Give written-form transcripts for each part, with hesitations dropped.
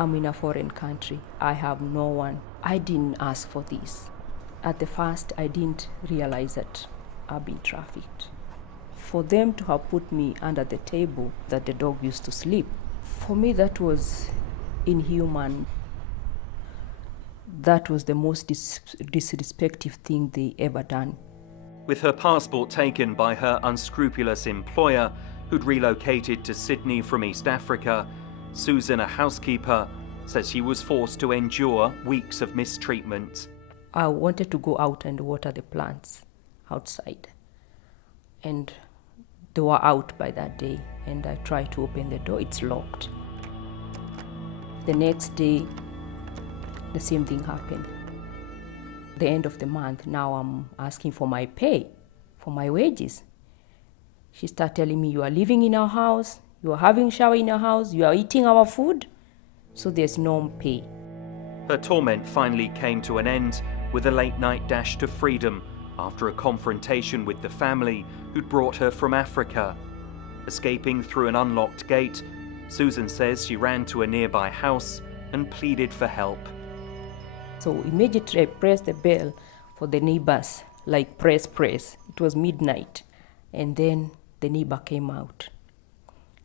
I'm in a foreign country. I have no one. I didn't ask for this. At the first, I didn't realize that I've been trafficked. For them to have put me under the table that the dog used to sleep, for me that was inhuman. That was the most disrespectful thing they ever done. With her passport taken by her unscrupulous employer, who'd relocated to Sydney from East Africa, Susan, a housekeeper, says she was forced to endure weeks of mistreatment. I wanted to go out and water the plants outside. And they were out by that day, and I tried to open the door, it's locked. The next day, the same thing happened. The end of the month, now I'm asking for my pay, for my wages. She started telling me, you are living in our house, you are having shower in our house, you are eating our food, so there's no pay. Her torment finally came to an end with a late-night dash to freedom after a confrontation with the family who'd brought her from Africa. Escaping through an unlocked gate, Susan says she ran to a nearby house and pleaded for help. So immediately I pressed the bell for the neighbors, like press. It was midnight. And then the neighbor came out.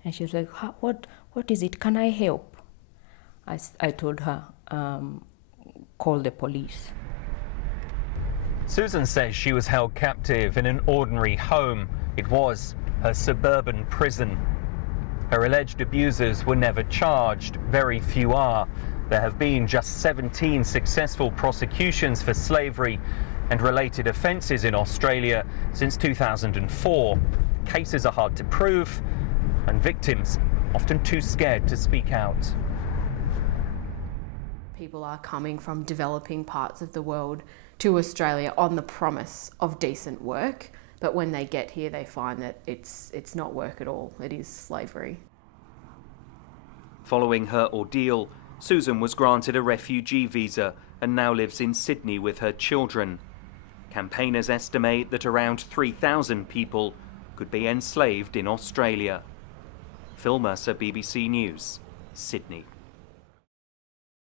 And she was like, what is it? Can I help? I told her, call the police. Susan says she was held captive in an ordinary home. It was her suburban prison. Her alleged abusers were never charged. Very few are. There have been just 17 successful prosecutions for slavery and related offences in Australia since 2004. Cases are hard to prove, and victims often too scared to speak out. People are coming from developing parts of the world to Australia on the promise of decent work, but when they get here they find that it's not work at all, it is slavery. Following her ordeal, Susan was granted a refugee visa and now lives in Sydney with her children. Campaigners estimate that around 3,000 people could be enslaved in Australia. Phil Mercer, BBC News, Sydney.